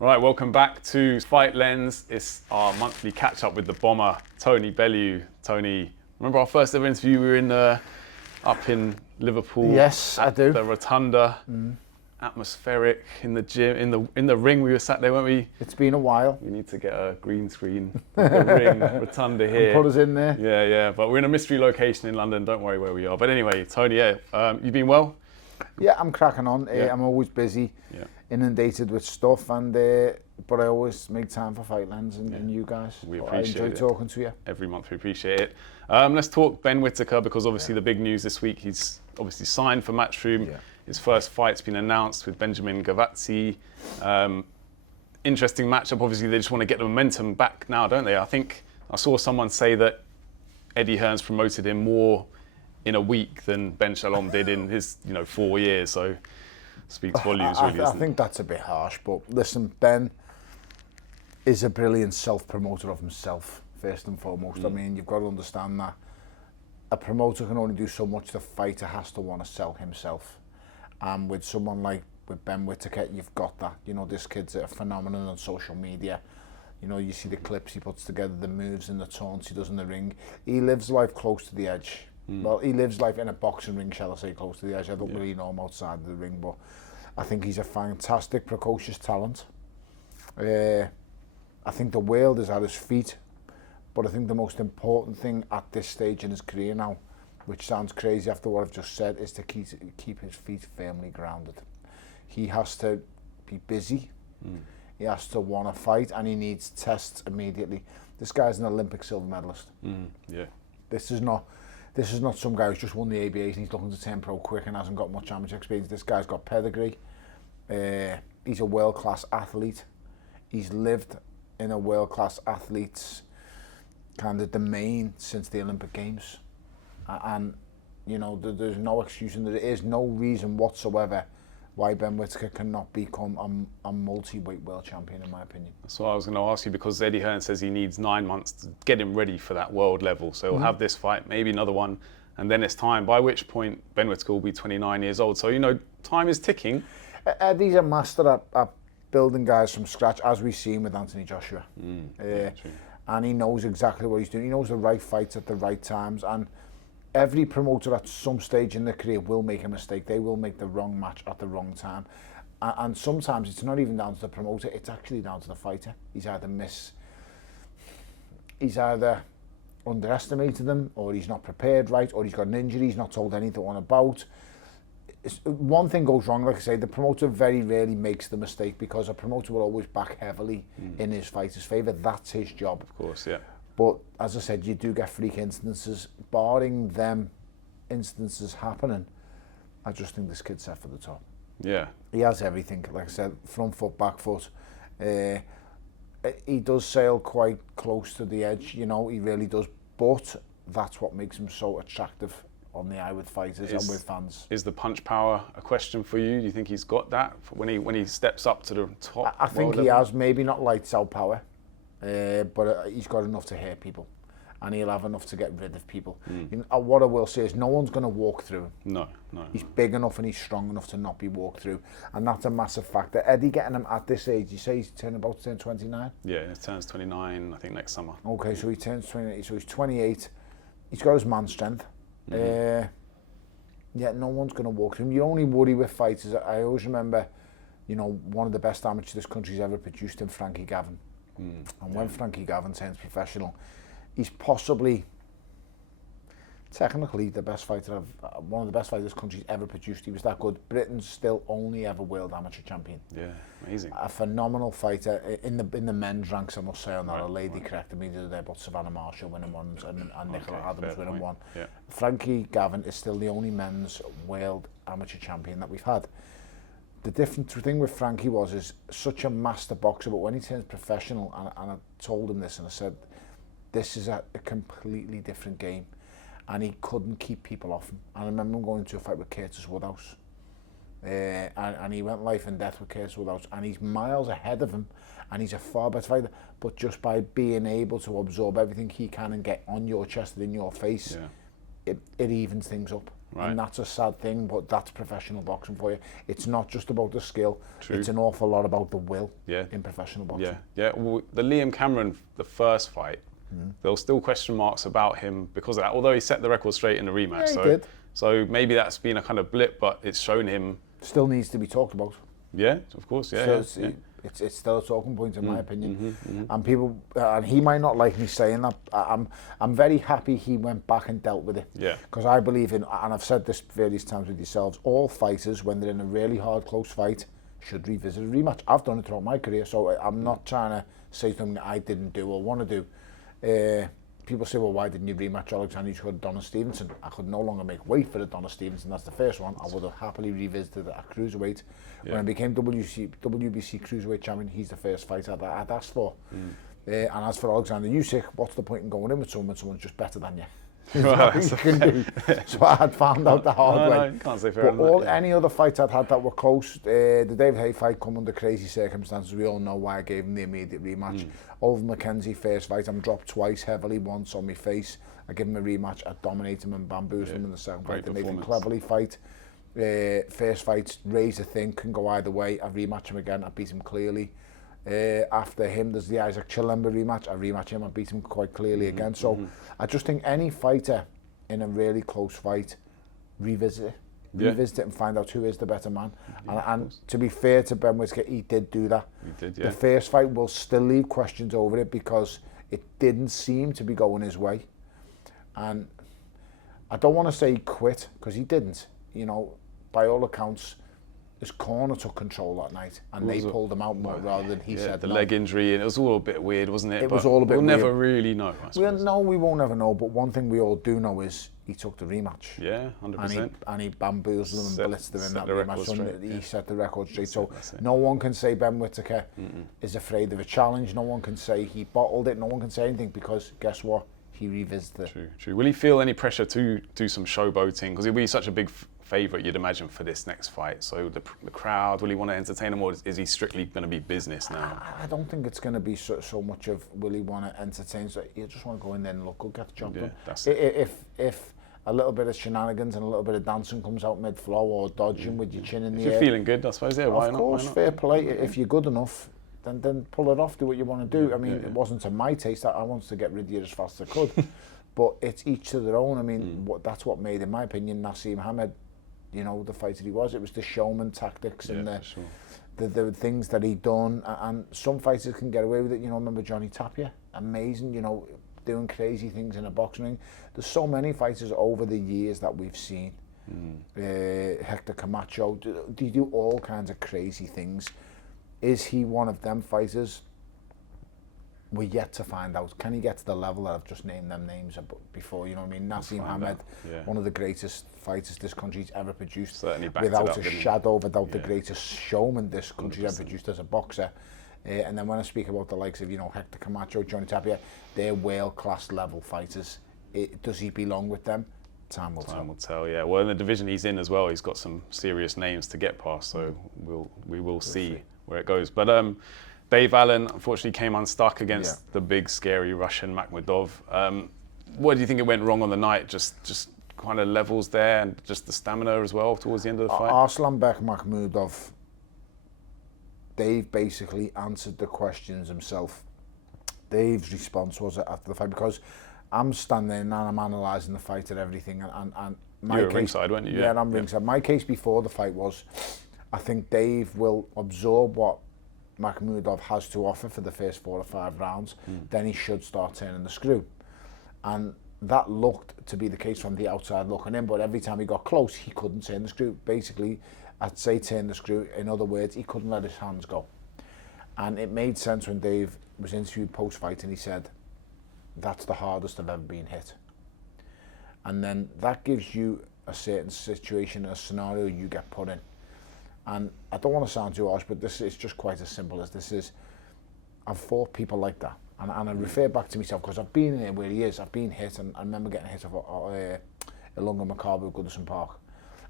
Right, welcome back to Fight Lens. It's our monthly catch up with the bomber, Tony Bellew. Tony, remember our first ever interview? We were up in Liverpool. Yes, I do. The Rotunda, atmospheric in the gym, in the ring. We were sat there, weren't we? It's been a while. We need to get a green screen, the ring, Rotunda here. And put us in there. Yeah. But we're in a mystery location in London. Don't worry where we are. But anyway, Tony, you been well? Yeah, I'm cracking on. Yeah. I'm always busy, inundated with stuff, and but I always make time for Fight Lens and you guys. We appreciate it. I enjoy talking to you. Every month, we appreciate it. Let's talk Ben Whittaker, because obviously the big news this week, he's obviously signed for Matchroom. Yeah. His first fight's been announced with Benjamin Gavazzi. Interesting matchup. Obviously, they just want to get the momentum back now, don't they? I think I saw someone say that Eddie Hearn's promoted him more in a week than Ben Shalom did in his 4 years. So speaks volumes, really. I think that's a bit harsh, but listen, Ben is a brilliant self-promoter of himself, first and foremost. I mean, you've got to understand that a promoter can only do so much. The fighter has to want to sell himself. And with someone like Ben Whittaker, you've got that. This kid's a phenomenon on social media. You see the clips he puts together, the moves and the taunts he does in the ring. He lives life close to the edge. Well, he lives life in a boxing ring, shall I say, close to the edge. I don't really know him outside of the ring, but I think he's a fantastic, precocious talent. I think the world is at his feet, but I think the most important thing at this stage in his career now, which sounds crazy after what I've just said, is to keep his feet firmly grounded. He has to be busy, he has to want to fight, and he needs tests immediately. This guy's an Olympic silver medalist. This is not some guy who's just won the ABAs and he's looking to turn pro quick and hasn't got much amateur experience. This guy's got pedigree. He's a world-class athlete. He's lived in a world-class athlete's kind of domain since the Olympic Games. And, there's no excuse and there is no reason whatsoever why Ben Whittaker cannot become a multi-weight world champion, in my opinion. That's what I was going to ask you, because Eddie Hearn says he needs 9 months to get him ready for that world level. So he'll have this fight, maybe another one, and then it's time, by which point Ben Whittaker will be 29 years old. So, time is ticking. Eddie's a master at building guys from scratch, as we've seen with Anthony Joshua. And he knows exactly what he's doing. He knows the right fights at the right times. And every promoter at some stage in their career will make a mistake. They will make the wrong match at the wrong time. And sometimes it's not even down to the promoter, it's actually down to the fighter. He's either underestimated them, or he's not prepared right, or he's got an injury he's not told anything about. One thing goes wrong, like I say, the promoter very rarely makes the mistake, because a promoter will always back heavily in his fighter's favour. That's his job. Of course, yeah. But as I said, you do get freak instances. Barring them instances happening, I just think this kid's set for the top. Yeah. He has everything, like I said, front foot, back foot. He does sail quite close to the edge, he really does. But that's what makes him so attractive on the eye with fighters and with fans. Is the punch power a question for you? Do you think he's got that when he steps up to the top? I think he has, maybe not lights out power. But he's got enough to hurt people, and he'll have enough to get rid of people. What I will say is no one's going to walk through him. No. He's big enough and he's strong enough to not be walked through, and that's a massive factor. Eddie getting him at this age, you say he's about to turn 29? Yeah, he turns 29, I think, next summer. Okay, so he turns 28, so he's 28. He's got his man strength. Yeah, no one's going to walk through him. You only worry with fighters. I always remember, one of the best amateurs this country's ever produced in Frankie Gavin. And when Frankie Gavin turns professional, he's possibly, technically, the best fighter one of the best fighters this country's ever produced. He was that good. Britain's still only ever world amateur champion. Yeah, amazing. A phenomenal fighter in the men's ranks, I must say. On that, a lady corrected me the other day about Savannah Marshall winning one and Nicola Adams winning one. Yeah. Frankie Gavin is still the only men's world amateur champion that we've had. The different thing with Frankie is such a master boxer, but when he turns professional, and I told him this, and I said, this is a completely different game, and he couldn't keep people off him. And I remember him going to a fight with Curtis Woodhouse, and he went life and death with Curtis Woodhouse, and he's miles ahead of him, and he's a far better fighter, but just by being able to absorb everything he can and get on your chest and in your face, it evens things up. Right. And that's a sad thing, but that's professional boxing for you. It's not just about the skill. True. It's an awful lot about the will Yeah. in professional boxing. Yeah, yeah. Well, the Liam Cameron, the first fight, there were still question marks about him because of that, although he set the record straight in the rematch. Yeah, he did. So maybe that's been a kind of blip, but it's shown him. Still needs to be talked about. Yeah, of course, yeah. So yeah. it's still a talking point in my opinion. And people, and he might not like me saying that. I'm very happy he went back and dealt with it. Yeah. Because I believe in, and I've said this various times with yourselves, all fighters, when they're in a really hard, close fight, should revisit a rematch. I've done it throughout my career, so I'm not trying to say something that I didn't do or want to do. People say, well, why didn't you rematch Alexander? You should have Donna Stevenson. I could no longer make weight for the Donna Stevenson. That's the first one. I would have happily revisited it at cruiserweight. Yeah. When I became WBC cruiserweight champion, he's the first fight I'd asked for. And as for Alexander Usyk, what's the point in going in with someone's just better than you? Well, You can do. So I had found out the hard way. No, you can't say fair But on that, yeah. any other fights I'd had that were close, the David Haye fight come under crazy circumstances. We all know why I gave him the immediate rematch. Over McKenzie first fight, I'm dropped twice, heavily once on my face. I give him a rematch, I dominate him and bamboozle him in the second Great fight. The Nathan performance. Cleverly fight, first fight, raise a thing, can go either way. I rematch him again, I beat him clearly. After him, there's the Isaac Chilemba rematch. I rematch him, I beat him quite clearly again. So I just think any fighter in a really close fight, revisit it. Yeah. Revisit it and find out who is the better man. Yeah, And to be fair to Ben Whittaker, he did do that. He did, yeah. The first fight will still leave questions over it because it didn't seem to be going his way. And I don't want to say he quit, because he didn't. You know, by all accounts, his corner took control that night and they pulled him out more rather than he said the no. leg injury, and it was all a bit weird, wasn't it? It was all a bit we'll weird. never really know, I suppose. We won't ever know, but one thing we all do know is he took the rematch. Yeah, 100%. And he bamboozled him and blitzed him in that rematch. So he set the record straight. So no one can say Ben Whittaker is afraid of a challenge. No one can say he bottled it. No one can say anything, because guess what? He revisited it. True, true. Will he feel any pressure to do some showboating? Because he'll be such a big favourite, you'd imagine, for this next fight. So the crowd, will he want to entertain him, or is he strictly going to be business now? I don't think it's going to be so much of will he want to entertain. So you just want to go in there and look, go get the job done. That's If a little bit of shenanigans and a little bit of dancing comes out mid-flow, or dodging with your chin in the If air. you're feeling good, I suppose, yeah, why not? Of course, Why not? fair play. If you're good enough, then pull it off, do what you want to do. I mean, it wasn't to my taste. I wanted to get rid of you as fast as I could. But it's each to their own. I mean, that's what made, in my opinion, Nassim Hamed, you know, the fighter he was. It was the showman tactics and the things that he'd done. And some fighters can get away with it. You know, remember Johnny Tapia? Amazing, you know, doing crazy things in a boxing ring. There's so many fighters over the years that we've seen. Hector Camacho, they do all kinds of crazy things. Is he one of them fighters? We're yet to find out. Can he get to the level that I've just named them names before? You know what I mean? Nassim Hamed, one of the greatest fighters this country's ever produced. Certainly backed without it up, a didn't he? shadow of a doubt, the greatest showman this country's ever produced as a boxer. And then when I speak about the likes of, you know, Hector Camacho, Johnny Tapia, they're world-class level fighters. Does he belong with them? Time will tell. Time will tell, yeah. Well, in the division he's in as well, he's got some serious names to get past, so we will see where it goes. But Dave Allen unfortunately came unstuck against the big, scary Russian Makhmudov. What do you think it went wrong on the night? Just kind of levels there, and just the stamina as well towards the end of the fight? Arslanbek Makhmudov, Dave basically answered the questions himself. Dave's response was after the fight, because I'm standing there and I'm analysing the fight and everything, and my you were case, ringside, weren't you? Yeah, I'm ringside. My case before the fight was, I think Dave will absorb what Makhmudov has to offer for the first 4 or 5 rounds, then he should start turning the screw. And that looked to be the case from the outside looking in, but every time he got close, he couldn't turn the screw. Basically, I'd say turn the screw. In other words, he couldn't let his hands go. And it made sense when Dave was interviewed post-fight and he said, that's the hardest I've ever been hit. And then that gives you a certain situation, a scenario you get put in. And I don't want to sound too harsh, but this is just quite as simple as this is. I've fought people like that. And I refer back to myself, because I've been in there where he is. I've been hit, and I remember getting hit off Ilunga Macabre at Goodison Park.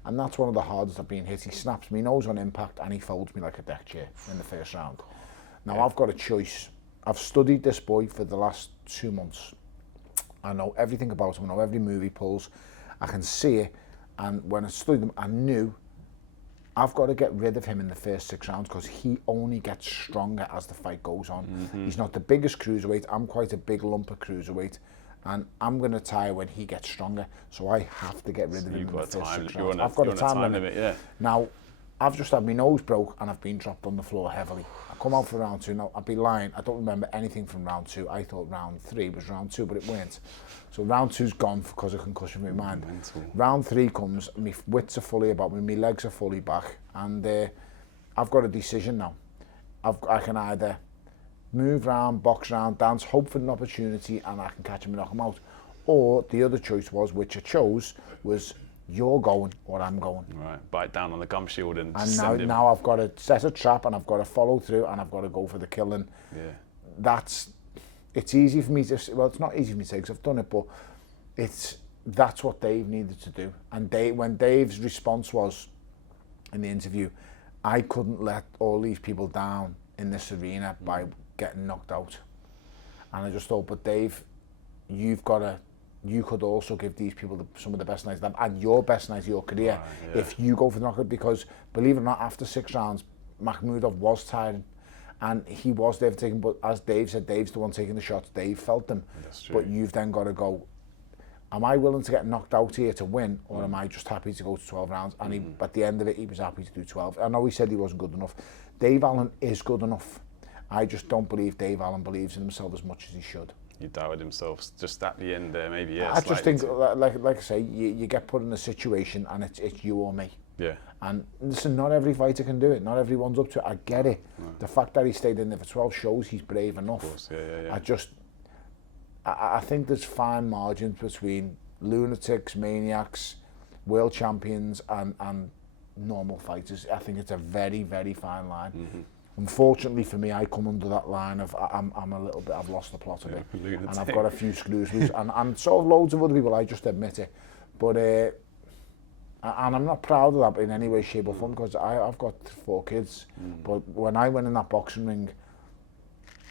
And that's one of the hardest I've been hit. He snaps me nose on impact and he folds me like a deck chair in the first round. Now I've got a choice. I've studied this boy for the last 2 months. I know everything about him. I know every move he pulls. I can see it. And when I studied him, I knew I've got to get rid of him in the first 6 rounds because he only gets stronger as the fight goes on. He's not the biggest cruiserweight. I'm quite a big lump of cruiserweight. And I'm going to tire when he gets stronger. So I have to get rid of him in the first 6 rounds. I've got a time limit. Yeah. Now, I've just had my nose broke and I've been dropped on the floor heavily. I come out for round 2. Now, I'd be lying. I don't remember anything from round 2. I thought round 3 was round 2, but it weren't. So round 2's gone because of concussion in my mind. Mental. Round 3 comes, my wits are fully about me, my legs are fully back, and I've got a decision now. I can either move round, box round, dance, hope for an opportunity, and I can catch him and knock him out. Or the other choice was, which I chose, was you're going or I'm going. Right, bite down on the gum shield and now I've got to set a trap and I've got to follow through and I've got to go for the killing. Yeah. It's easy for me to, well, it's not easy for me to say because I've done it, but that's what Dave needed to do. And when Dave's response was in the interview, I couldn't let all these people down in this arena by getting knocked out. And I just thought, but Dave, you could also give these people some of the best nights and your best night of your career if you go for the knockout, because believe it or not, after 6 rounds, Makhmudov was tiring and he was there for taking, but as Dave said, Dave's the one taking the shots, Dave felt them. That's true. But you've then got to go, am I willing to get knocked out here to win, or am I just happy to go to 12 rounds? And he, at the end of it, he was happy to do 12. I know he said he wasn't good enough. Dave Allen is good enough. I just don't believe Dave Allen believes in himself as much as he should. He doubted himself just at the end there, maybe. Yeah. I just think, like I say, you get put in a situation and it's you or me. Yeah. And listen, not every fighter can do it. Not everyone's up to it. I get it. No. The fact that he stayed in there for 12 shows he's brave enough. Of course, yeah. I think there's fine margins between lunatics, maniacs, world champions and normal fighters. I think it's a very, very fine line. Unfortunately for me, I come under that line of I'm a little bit, I've lost the plot a bit. And I've got a few screws loose. and so have loads of other people, I just admit it. But, and I'm not proud of that in any way, shape or form, because I've got 4 kids. But when I went in that boxing ring,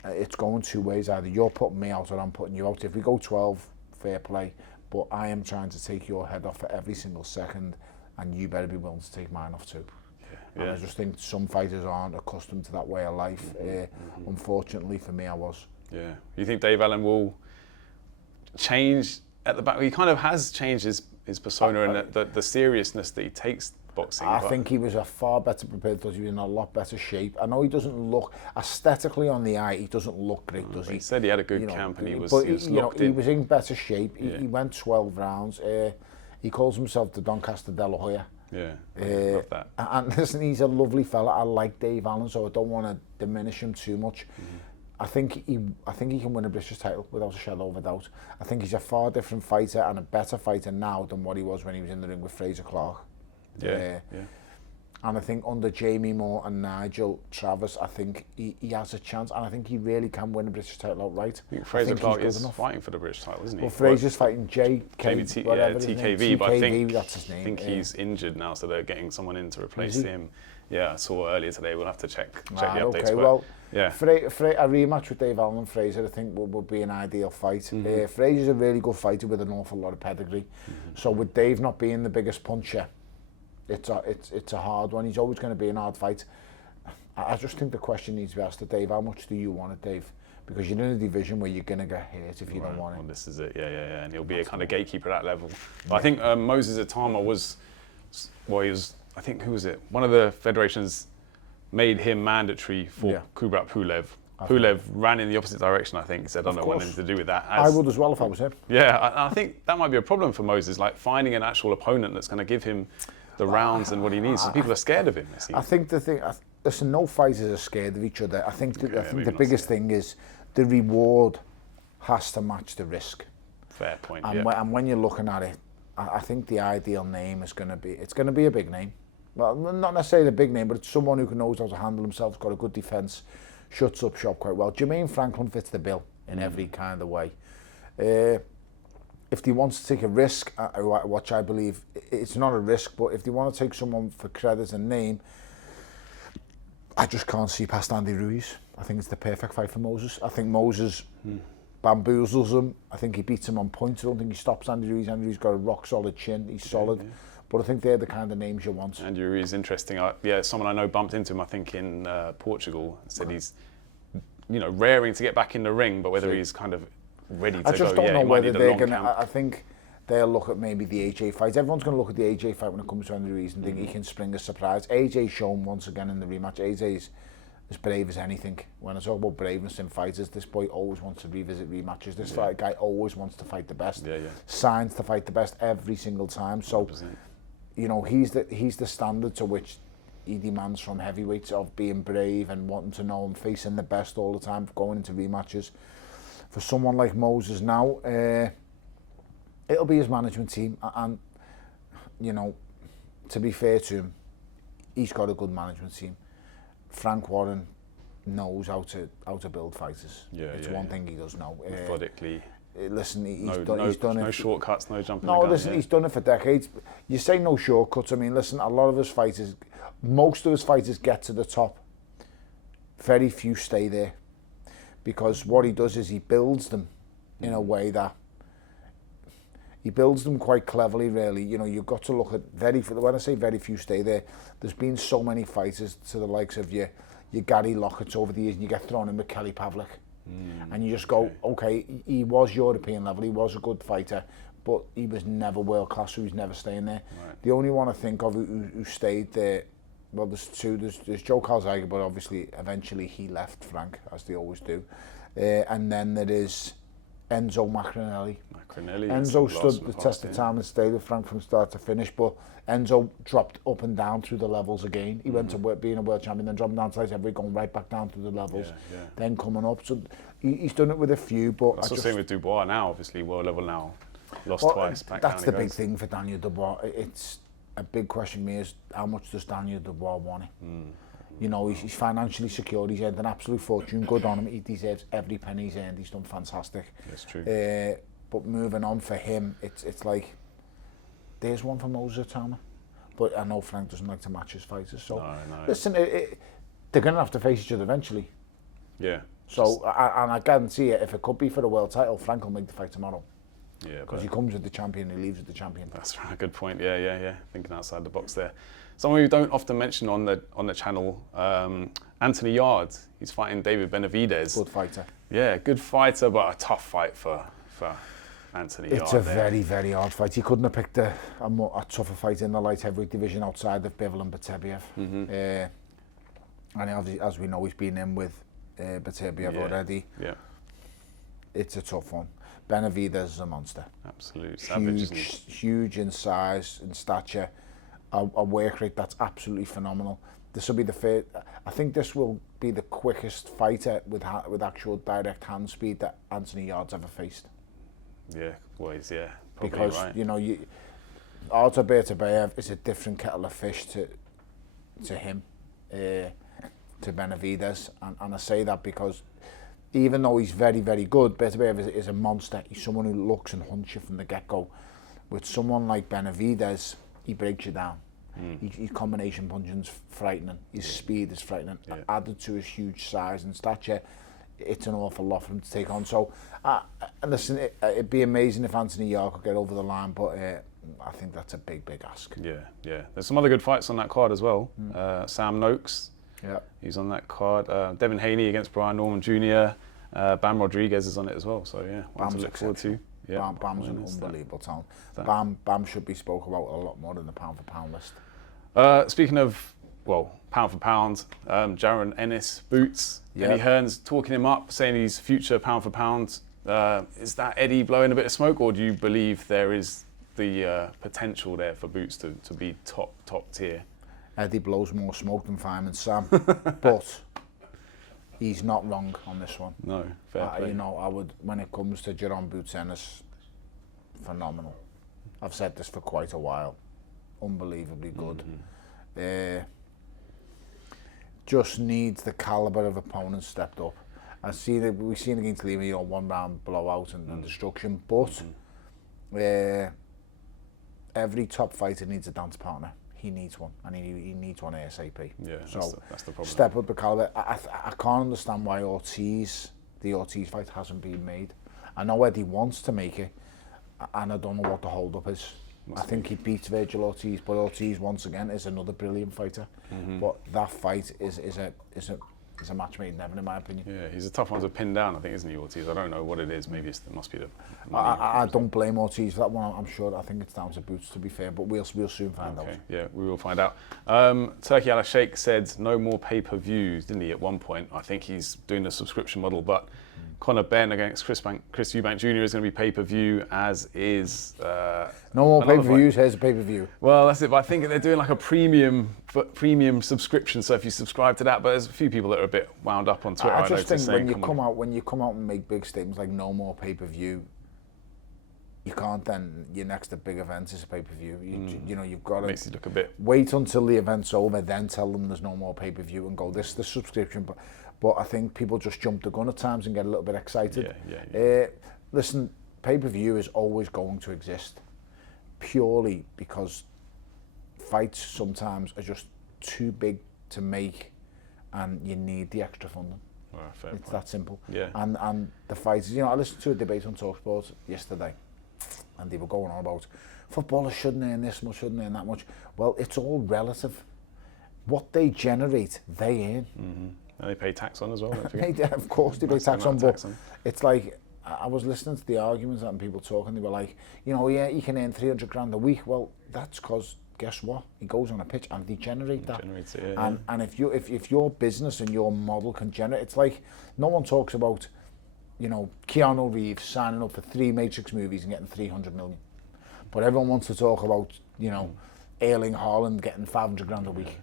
it's going 2 ways. Either you're putting me out or I'm putting you out. If we go 12, fair play. But I am trying to take your head off for every single second, and you better be willing to take mine off too. And I just think some fighters aren't accustomed to that way of life. Unfortunately for me, I was. Yeah. You think Dave Allen will change at the back? He kind of has changed his persona and the seriousness that he takes boxing. I think he was a far better prepared, because he was in a lot better shape. I know he doesn't look, aesthetically on the eye, he doesn't look great, does he? He said he had a good camp and he was locked in. He was in better shape. He went 12 rounds. He calls himself the Doncaster De La Hoya. Yeah, love that. And listen, he's a lovely fella. I like Dave Allen, so I don't want to diminish him too much. I think he can win a British title without a shadow of a doubt. I think he's a far different fighter and a better fighter now than what he was when he was in the ring with Fraser Clark. And I think under Jamie Moore and Nigel Travis, I think he has a chance, and I think he really can win a British title outright. I think Fraser Clark is fighting for the British title, isn't he? Well, Fraser's fighting TKV, but I think that's his name. I think he's injured now, so they're getting someone in to replace him. Yeah, I saw earlier today. We'll have to check the updates. Okay, well, a rematch with Dave Allen and Fraser, I think would be an ideal fight. Fraser's a really good fighter with an awful lot of pedigree. So with Dave not being the biggest puncher, it's a hard one. He's always going to be an hard fight. I just think the question needs to be asked to Dave, how much do you want it, Dave? Because you're in a division where you're going to get hurt if you don't want it. Well, this is it, yeah. And he'll be a kind of gatekeeper at that level. But I think Moses Itauma I think, who was it? One of the federations made him mandatory for Kubrat Pulev. Pulev ran in the opposite direction, I think. He said, I don't want anything to do with that. I would as well if I was him. Yeah, I think that might be a problem for Moses, like finding an actual opponent that's going to give him the rounds and what he needs. So people are scared of him. I think listen, no fighters are scared of each other. I think the biggest thing is the reward has to match the risk. Fair point. And when you're looking at it, I think the ideal name is going to be a big name. Well, not necessarily a big name, but it's someone who knows how to handle himself, got a good defence, shuts up shop quite well. Jermaine Franklin fits the bill in every kind of way. If he wants to take a risk, which I believe it's not a risk, but if they want to take someone for credit and name, I just can't see past Andy Ruiz. I think it's the perfect fight for Moses. I think Moses bamboozles him. I think he beats him on points. I don't think he stops Andy Ruiz. Andy Ruiz got a rock solid chin. He's solid. But I think they're the kind of names you want. And Yuri is interesting. Yeah, someone I know bumped into him, I think, in Portugal. Said he's, raring to get back in the ring, but whether he's kind of ready to go. I just don't know whether they're going to. I think they'll look at maybe the AJ fight. Everyone's going to look at the AJ fight when it comes to any reason. Think he can spring a surprise. AJ's shown once again in the rematch. AJ's as brave as anything. When I talk about braveness in fighters, this boy always wants to revisit rematches. This guy always wants to fight the best. Signs to fight the best every single time. So, 100%. He's the standard to which he demands from heavyweights, of being brave and wanting to know and facing the best all the time, going into rematches. For someone like Moses now, it'll be his management team, and to be fair to him, he's got a good management team. Frank Warren knows how to build fighters. It's one thing he does know. Methodically. Listen, he's done it. No shortcuts, no jumping. No, listen, he's done it for decades. You say no shortcuts. I mean, listen, a lot of his fighters, most of his fighters get to the top. Very few stay there, because what he does is he builds them in a way that he builds them quite cleverly, really. You've got to look at when I say very few stay there, there's been so many fighters to the likes of your Gary Lockett's over the years, and you get thrown in with Kelly Pavlik. And you just go, okay, he was European level, he was a good fighter, but he was never world class, so he's never staying there. Right. The only one I think of who stayed there, well, there's two. There's Joe Calzaghe, but obviously eventually he left Frank, as they always do. And then there is Enzo Macronelli. Enzo stood the test of time and stayed with Frank from start to finish, but Enzo dropped up and down through the levels again. He went to being a world champion, then dropping down to light heavyweight, going right back down through the levels, then coming up. So he's done it with a few, but that's the same with Dubois now, obviously world level now, lost twice. That's the big thing for Daniel Dubois. It's a big question for me is how much does Daniel Dubois want it? He's financially secure. He's earned an absolute fortune. Good on him. He deserves every penny he's earned. He's done fantastic. That's true. But moving on for him, it's like there's one for Moses Itauma. But I know Frank doesn't like to match his fighters. So listen, they're going to have to face each other eventually. Yeah. So and I guarantee you, if it could be for the world title, Frank will make the fight tomorrow. Yeah. Because he comes with the champion, he leaves with the champion. That's right. Good point. Yeah. Thinking outside the box there. Someone we don't often mention on the channel, Anthony Yarde. He's fighting David Benavidez. Good fighter. Yeah, good fighter, but a tough fight for Anthony Yarde. It's a very, very hard fight. He couldn't have picked a tougher fight in the light heavyweight division outside of Bivol and Beterbiev. And obviously, as we know, he's been in with Beterbiev already. Yeah. It's a tough one. Benavidez is a monster. Absolute savage, huge in size and stature. A work rate that's absolutely phenomenal. This will be I think this will be the quickest fighter with actual direct hand speed that Anthony Yarde's ever faced. Yeah, boys, yeah. Because, right. Artur Beterbiev is a different kettle of fish to him, to Benavidez. And I say that because even though he's very, very good, Beterbiev is a monster. He's someone who looks and hunts you from the get-go. With someone like Benavidez, he breaks you down. His combination punching's frightening. His speed is frightening. Added to his huge size and stature, it's an awful lot for him to take on. So, listen, it'd be amazing if Anthony Yarde could get over the line, but I think that's a big, big ask. Yeah. There's some other good fights on that card as well. Sam Noakes, he's on that card. Devin Haney against Brian Norman Jr. Bam Rodriguez is on it as well. So, one to look forward to. Yeah, Bam's an unbelievable talent. Bam should be spoke about a lot more than the pound for pound list. Speaking of, pound for pound, Jaron Ennis Boots. Eddie Hearn's talking him up, saying he's future pound for pound. Is that Eddie blowing a bit of smoke, or do you believe there is the potential there for Boots to be top tier? Eddie blows more smoke than Fireman Sam, but he's not wrong on this one. No, fair play. I would, when it comes to Jaron Boots Ennis, phenomenal. I've said this for quite a while. Unbelievably good. Just needs the caliber of opponent stepped up. We've seen against Lima, 1 round blowout and destruction, but every top fighter needs a dance partner. He needs one, and he needs one ASAP. Yeah, so that's the problem. Step up the caliber. I can't understand why the Ortiz fight hasn't been made. I know Eddie wants to make it, and I don't know what the hold up is. I think he beats Virgil Ortiz, but Ortiz once again is another brilliant fighter. But that fight is a match made in heaven, in my opinion. Yeah, he's a tough one to pin down, I think, isn't he, Ortiz? I don't know what it is. Maybe it must be the I don't blame Ortiz for that one. I'm sure. I think it's down to Boots, to be fair, but we'll soon find out. Yeah, we will find out. Turki Al Sheikh said no more pay-per-views, didn't he, at one point? I think he's doing the subscription model, but Conor Benn against Chris Eubank Jr. is going to be pay-per-view, as is... no more pay-per-views, here's a pay-per-view. Well, that's it, but I think they're doing like a premium subscription, so if you subscribe to that, but there's a few people that are a bit wound up on Twitter. I just think when you come out and make big statements like no more pay-per-view, you can't then, your next big event is a pay-per-view. You know, you've got to makes you look a bit... wait until the event's over, then tell them there's no more pay-per-view and go, this is the subscription. But I think people just jump the gun at times and get a little bit excited. Listen, pay-per-view is always going to exist, purely because fights sometimes are just too big to make and you need the extra funding. It's that simple. Yeah. And the fighters, you know, I listened to a debate on TalkSport yesterday, and they were going on about footballers shouldn't earn this much, shouldn't earn that much. Well, it's all relative. What they generate, they earn. And they pay tax on as well, don't forget. Of course they pay tax on, but it's like, I was listening to the arguments and people talking, they were like, you know, yeah, you can earn 300 grand a week. Well, that's because, guess what? He goes on a pitch and they generate that. And if your business and your model can generate, it's like, no one talks about, you know, Keanu Reeves signing up for 3 Matrix movies and getting 300 million. But everyone wants to talk about, you know, Erling Haaland getting 500 grand a week.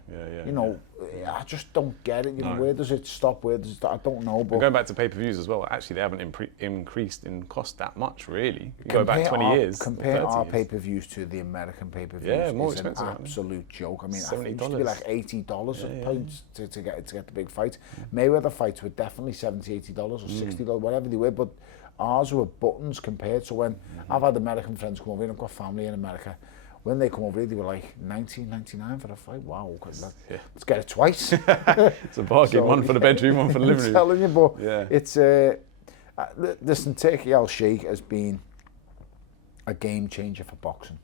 You know, I just don't get it. You know, where does it stop? Where does it start? I don't know. But going back to pay-per-views as well, actually they haven't increased in cost that much, really. You go back 20 years. Compare our pay-per-views to the American pay-per-views. Yeah, more it's expensive. An absolute joke. I mean, $70. I think it used to be like $80 a pound to get the big fight. Mayweather fights were definitely $70, $80 or $60, whatever they were. But ours were buttons compared to when I've had American friends come over here. I've got family in America. When they come over here, they were like $19.99 for a fight. Wow, let's get it twice. It's a bargain, one for the bedroom, one for the living room. I'm telling you, but it's listen, Turki Al Sheikh has been a game changer for boxing.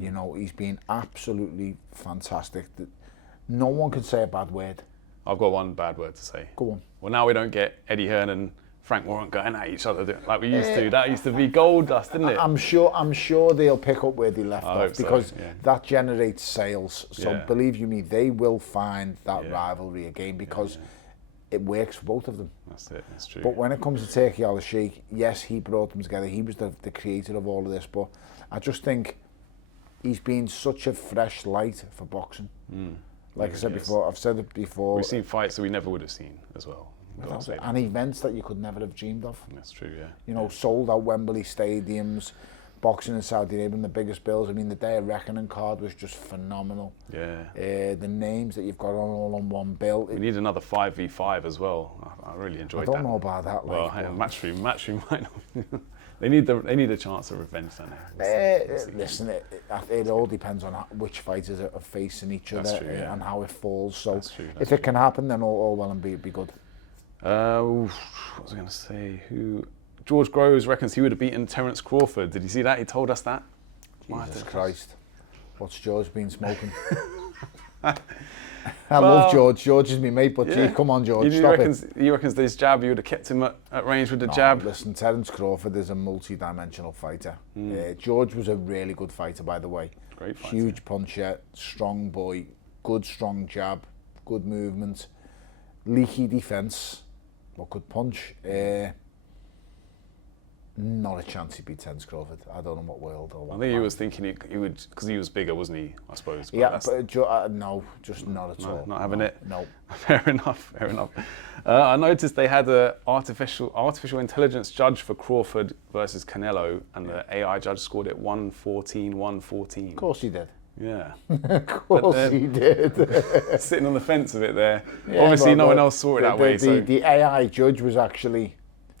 You know, he's been absolutely fantastic. No one can say a bad word. I've got one bad word to say. Go on. Well, now we don't get Eddie Hearn and Frank Warren going at each other like we used to. That used to be gold dust, didn't it? I'm sure they'll pick up where they left off because that generates sales. So believe you me, they will find that rivalry again because it works for both of them. That's it. That's true. But when it comes to Turki Al Sheikh, yes, he brought them together. He was the creator of all of this. But I just think he's been such a fresh light for boxing. Like I said before, I've said it before. We've seen fights that we never would have seen as well. And events that you could never have dreamed of. That's true, yeah. You know, sold out Wembley stadiums, boxing in Saudi Arabia, the biggest bills. I mean, the Day of Reckoning card was just phenomenal. Yeah. The names that you've got all on one bill. We need another 5v5 as well. I really enjoyed that. I don't know about that. Well, Matchroom might not. They need a chance of revenge, don't they? Listen, it all depends on which fighters are facing each other and how it falls. So if it can happen, then all well and be good. What was I going to say? George Groves reckons he would have beaten Terence Crawford. Did you see that? He told us that. Jesus Christ. What's George been smoking? I love George. George is my mate, but gee, come on, George, stop it. He reckons this jab, you would have kept him at range with the jab. Listen, Terence Crawford is a multi-dimensional fighter. George was a really good fighter, by the way. Great fighter. Huge puncher, strong boy, good strong jab, good movement, leaky defence, but could punch. Not a chance he beat Terence Crawford. I don't know what world or what. I think he was thinking he would, because he was bigger, wasn't he? I suppose. But no, just not at all. Not having it. No. Fair enough. I noticed they had an artificial intelligence judge for Crawford versus Canelo, and the AI judge scored it 114-114. Of course he did. Yeah. Of course he did. Sitting on the fence a bit there. Yeah, obviously, no one else saw it that way. The AI judge was actually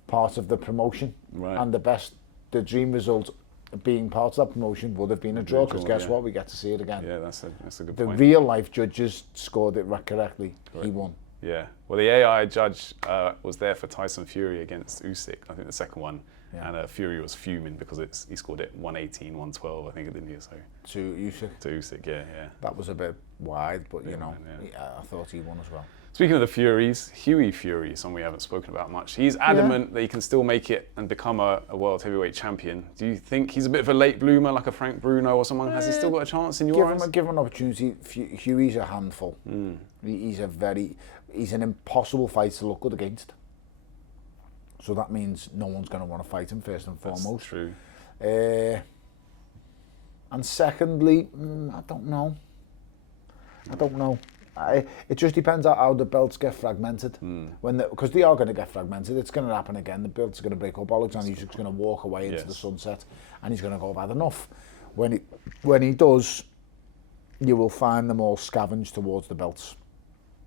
part of the promotion, right. And the dream result being part of that promotion would have been a draw, because guess what, we get to see it again. Yeah, that's a good point. The real life judges scored it correctly. Correct. He won. Yeah, well, the AI judge was there for Tyson Fury against Usyk, I think the second one, Yeah. And Fury was fuming because he scored it 118, 112, I think, didn't he? So To Usyk. to Usyk, yeah. That was a bit wide, but you know, yeah. I thought he won as well. Speaking of the Furies, Hughie Fury, someone we haven't spoken about much. He's adamant that he can still make it and become a world heavyweight champion. Do you think he's a bit of a late bloomer, like a Frank Bruno or someone? Has he still got a chance in your eyes? Give him an opportunity. Hughie's a handful. He's an impossible fight to look good against. So that means no one's going to want to fight him first and foremost. That's true. And secondly, I don't know. It just depends on how the belts get fragmented. Because they are going to get fragmented. It's going to happen again. The belts are going to break up. Alexander Usyk's going to walk away into the sunset, and he's going to go, I've had enough. When he does, you will find them all scavenged towards the belts.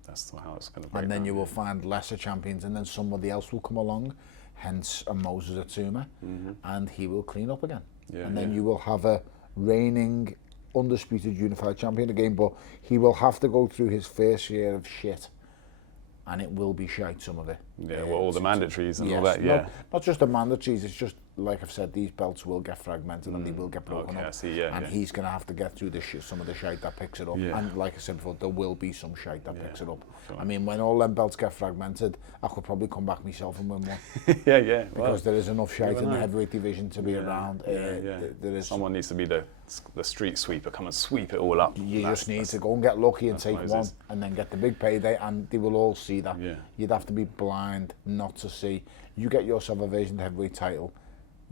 That's how it's going to break. And then you will find lesser champions, and then somebody else will come along, hence a Moses Itauma, and he will clean up again. And then you will have a reigning undisputed unified champion again, but he will have to go through his fair share of shit, and it will be shite, some of it. Yeah, well, all the mandatories and all that, Not just the mandatories, it's just, like I've said, these belts will get fragmented and they will get broken up. I see, and he's going to have to get through some of the shite that picks it up. And like I said before, there will be some shite that picks it up. Sure. I mean, when all them belts get fragmented, I could probably come back myself and win one. Because there is enough shite in the heavyweight division to be around. There is someone needs to be the street sweeper, come and sweep it all up. You just need to go and get lucky and take one, and then get the big payday, and they will all see that. You'd have to be blind not to see. You get yourself a version of the heavyweight title,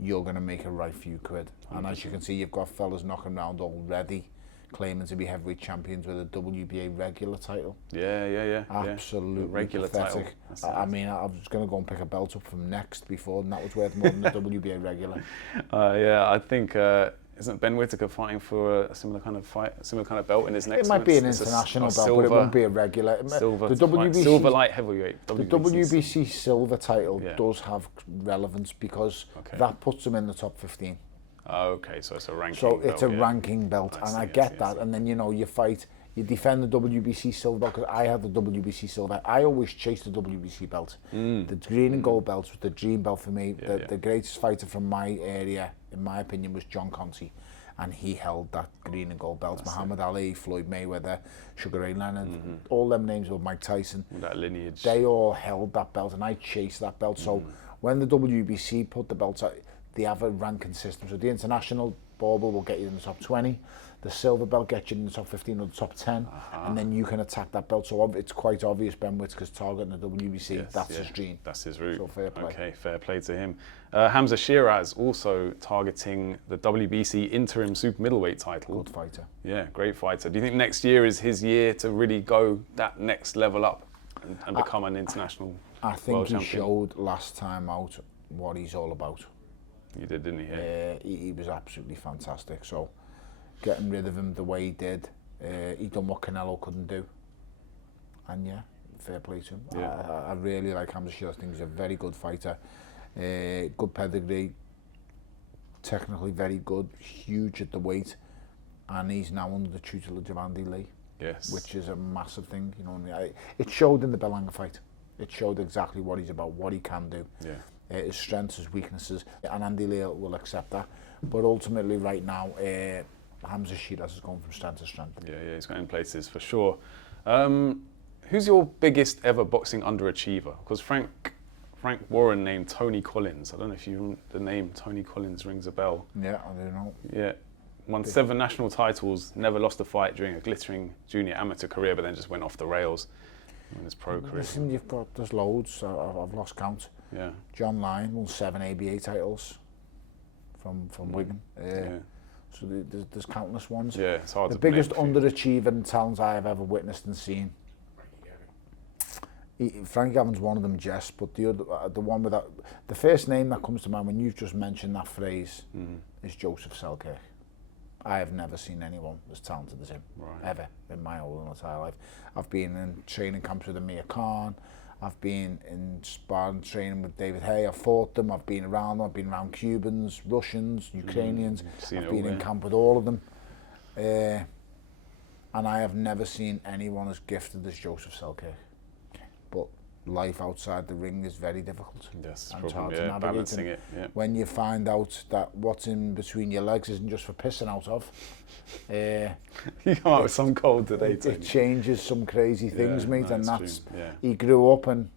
you're going to make a right few quid. 100%. And as you can see, you've got fellas knocking around already claiming to be heavyweight champions with a WBA regular title. Absolutely regular pathetic. title. I mean, I was going to go and pick a belt up from Next before, and that was worth more than the WBA regular. I think isn't Ben Whittaker fighting for a similar kind of belt in his next? It might be an international belt, but it won't be a regular. Silver light heavyweight. The WBC silver title does have relevance because that puts him in the top 15. Okay, so it's a ranking. So it's a ranking belt, and I get that. And then you fight, you defend the WBC silver belt, because I had the WBC silver. I always chased the WBC belt. The green and gold belts was the dream belt for me. The greatest fighter from my area, in my opinion, was John Conte, and he held that green and gold belt. Muhammad Ali, Floyd Mayweather, Sugar Ray Leonard, all them names were Mike Tyson. That lineage. They all held that belt, and I chased that belt. So when the WBC put the belts out, they have a ranking system. So the international bauble will get you in the top 20. The silver belt gets you in the top 15 or the top 10, and then you can attack that belt. So it's quite obvious Ben Whittaker's targeting the WBC. That's his dream. That's his route. So fair play. Okay, fair play to him. Hamza Shiraz also targeting the WBC interim super middleweight title. Good fighter. Yeah, great fighter. Do you think next year is his year to really go that next level up and become an international I think world he champion? showed last time out what he's all about. He did, didn't he? He was absolutely fantastic. So getting rid of him the way he did, he done what Canelo couldn't do. And fair play to him. I really like Hamza Shiraz. I think he's a very good fighter. Good pedigree, technically very good, huge at the weight, and he's now under the tutelage of Andy Lee. Yes. Which is a massive thing, you know. It showed in the Bellew fight. It showed exactly what he's about, what he can do. His strengths, his weaknesses, and Andy Lee will accept that. But ultimately, right now, Hamza Shiraz is going from strength to strength. Yeah, he's going places for sure. Who's your biggest ever boxing underachiever? Because Frank Warren named Tony Collins. I don't know if the name Tony Collins rings a bell. Yeah, I do know. Yeah, won 7 national titles, never lost a fight during a glittering junior amateur career, but then just went off the rails in his pro career. Listen, there's loads. I've lost count. Yeah. John Lyon won 7 ABA titles from Wigan. So there's countless ones. Yeah, it's hard the to biggest name a few. underachiever and talent I have ever witnessed and seen. Frank Gavin's one of them, Jess, but the one with the first name that comes to mind when you've just mentioned that phrase is Joseph Selkirk. I have never seen anyone as talented as him, ever, in my whole entire life. I've been in training camps with Amir Khan, I've been in sparring training with David Hay, I've fought them, I've been around them, I've been around Cubans, Russians, Ukrainians, I've been in camp with all of them. And I have never seen anyone as gifted as Joseph Selkirk. But life outside the ring is very difficult. Yes, and problem, hard yeah, to navigate. balancing it. Yeah. When you find out that what's in between your legs isn't just for pissing out of, You come out with some cold today, Tony. it changes some crazy things, Yeah, mate. no, And it's that's true, yeah. he grew up and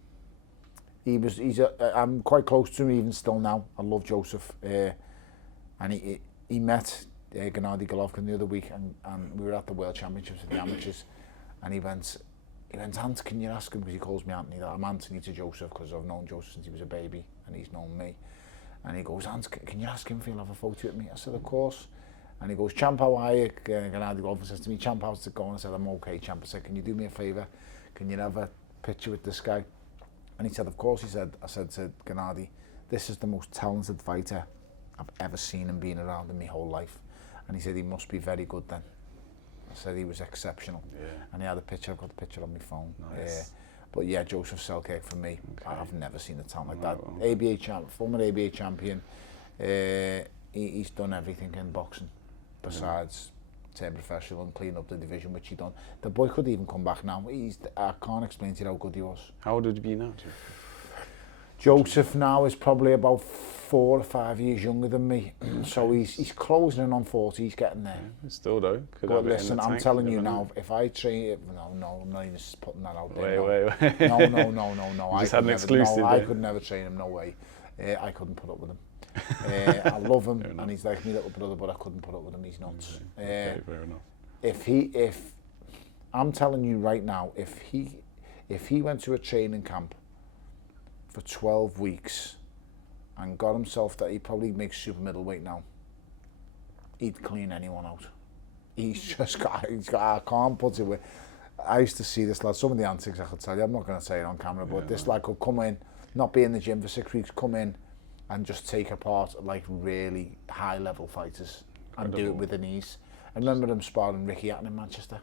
I'm quite close to him even still now. I love Joseph, and he met Gennady Golovkin the other week, and we were at the World Championships of the amateurs, and he went, Ant, can you ask him, because he calls me Anthony, that I'm Anthony to Joseph because I've known Joseph since he was a baby and he's known me, and he goes, Ant, can you ask him if he'll have a photo with me? I said, of course. And he goes, Champ, how are you? Gennady Golovkin says to me, Champ, how's it going? I said, I'm okay, Champ. I said, can you do me a favour? Can you have a picture with this guy? And he said, of course. He said, I said to Gennady, this is the most talented fighter I've ever seen and been around in my whole life. And he said, he must be very good then. I said he was exceptional. Yeah. And he had a picture, I've got the picture on my phone. Nice. But yeah, Joseph Selkirk for me, okay. I've never seen a talent like that. Well. ABA champ, former ABA champion, he's done everything in boxing besides turn professional and clean up the division, which he done. The boy could even come back now. I can't explain to you how good he was. How old would he be now? Joseph now is probably about 4 or 5 years younger than me, so he's closing in on 40. He's getting there. Yeah, still though. Could but have listen, I'm telling you now, if I train, no, I'm not even putting that out there. Wait. No. You just had an exclusive. No, I could never train him. No way. I couldn't put up with him. I love him, and he's like my little brother, but I couldn't put up with him. He's nuts. Okay, fair enough. If I'm telling you right now, if he went to a training camp for 12 weeks and got himself that he probably makes super middleweight now, he'd clean anyone out. He's got I can't put it with. I used to see this lad, some of the antics I could tell you, I'm not going to say it on camera, but this lad could come in, not be in the gym for 6 weeks, come in and just take apart like really high level fighters. Incredible. And do it with an ease. I remember him sparring Ricky Hatton in Manchester.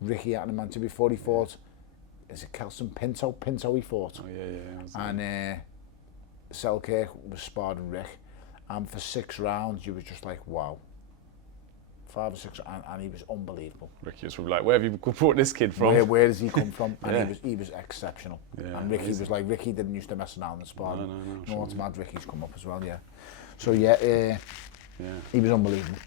Ricky Hatton in Manchester before he fought, is it Kelson Pinto he fought. Oh yeah. And Selkirk was sparring Rick, and for 6 rounds you was just like, wow. 5 or 6, and he was unbelievable. Ricky was probably like, where have you brought this kid from? Where does he come from? And he was exceptional. Yeah, and Ricky was like, Ricky didn't used to mess around and spar. No, it's mad. Ricky's come up as well, yeah. So yeah, he was unbelievable.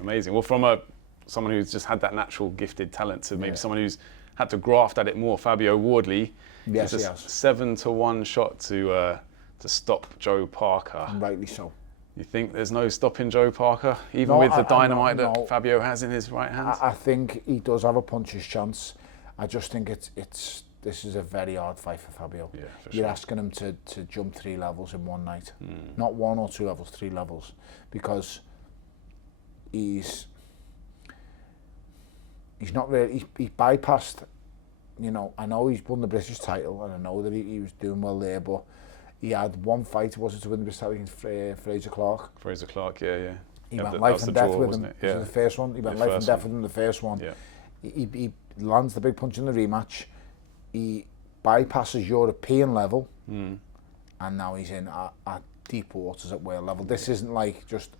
Amazing. Well, from someone who's just had that natural gifted talent to maybe someone who's had to graft at it more, Fabio Wardley. Yes, he has. 7-1 shot to stop Joe Parker. And rightly so. You think there's no stopping Joe Parker, even with the dynamite that Fabio has in his right hand? I think he does have a puncher's chance. I just think this is a very hard fight for Fabio. Yeah, You're asking him to jump 3 levels in one night. Not 1 or 2 levels, 3 levels. Because he's not really, he bypassed, I know he's won the British title and I know that he was doing well there, but he had 1 fight, was it, to win the British title against Fraser Clark? Fraser Clark, yeah. He went life and death with him. Yeah. The first one. He went life and death with him the first one. Yeah. He lands the big punch in the rematch. He bypasses European level, and now he's in at deep waters at world level. This isn't like just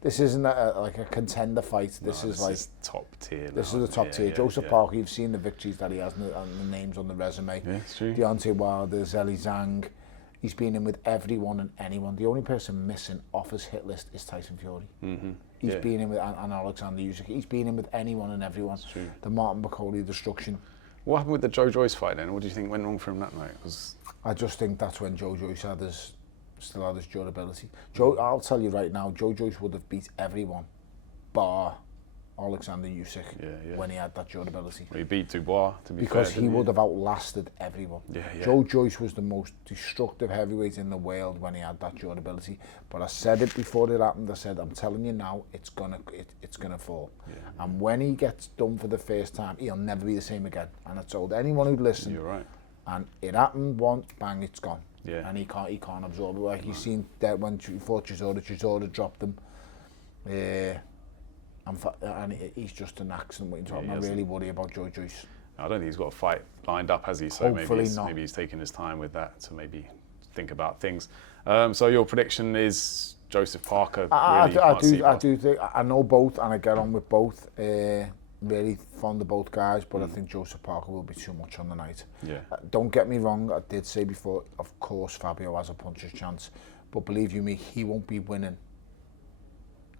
this isn't like a contender fight. This is top tier. This is the top tier. Joseph Parker, you've seen the victories that he has and the names on the resume. Yeah, it's true. Deontay Wilder, Zhilei Zhang. He's been in with everyone and anyone. The only person missing off his hit list is Tyson Fury. He's been in with and Alexander Usyk. He's been in with anyone and everyone. That's true. The Martin Bakoli destruction. What happened with the Joe Joyce fight then? What do you think went wrong for him that night? I just think that's when Joe Joyce still had his durability. I'll tell you right now, Joe Joyce would have beat everyone, bar Alexander Usyk when he had that durability. Well, he beat Dubois, to be because fair, he would have outlasted everyone. Joe Joyce was the most destructive heavyweight in the world when he had that durability. But I said it before it happened. I said, I'm telling you now, it's gonna fall. And when he gets done for the first time, he'll never be the same again. And I told anyone who'd listen. You're right. And it happened once, bang, it's gone. Yeah. And he can't absorb it. Like he's seen that when he fought Chisora dropped him. And he's just an accident waiting to happen. I really worry about Joe Joyce. I don't think he's got a fight lined up, has he? So maybe he's taking his time with that to maybe think about things. So your prediction is Joseph Parker. I do think I know both, and I get on with both. really fond of both guys, but I think Joseph Parker will be too much on the night. Yeah. Don't get me wrong, I did say before, of course Fabio has a puncher's chance, but believe you me, he won't be winning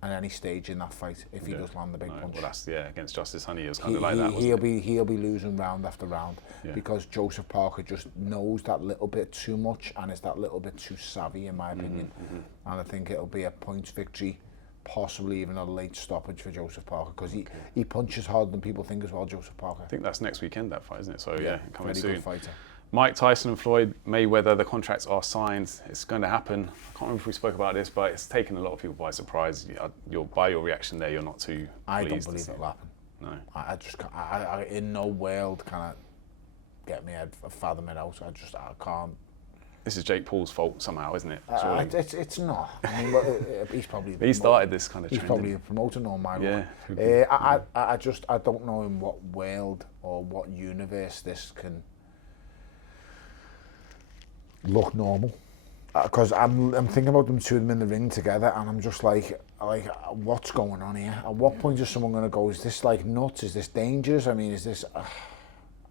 at any stage in that fight if he does land the big punch. Well, that's against Justice Honey, it was kind of like that. He'll be losing round after round because Joseph Parker just knows that little bit too much and is that little bit too savvy, in my opinion. And I think it'll be a points victory, possibly even a late stoppage for Joseph Parker, because he punches harder than people think as well, Joseph Parker. I think that's next weekend, that fight, isn't it? So yeah, coming very soon. Good fighter. Mike Tyson and Floyd Mayweather, the contracts are signed. It's going to happen. I can't remember if we spoke about this, but it's taken a lot of people by surprise. By your reaction there, you're not too I pleased. don't believe it'll happen. No. I just can't, I in no world can I get me head fathom it out. I can't. This is Jake Paul's fault somehow, isn't it? It's not. I mean, he's probably. He started this kind of trend. He's probably a promoter, no matter what. I don't know in what world or what universe this can look normal, because I'm thinking about them two of them in the ring together, and I'm just like what's going on here? At what point is someone going to go, is this like nuts? Is this dangerous? I mean, is this?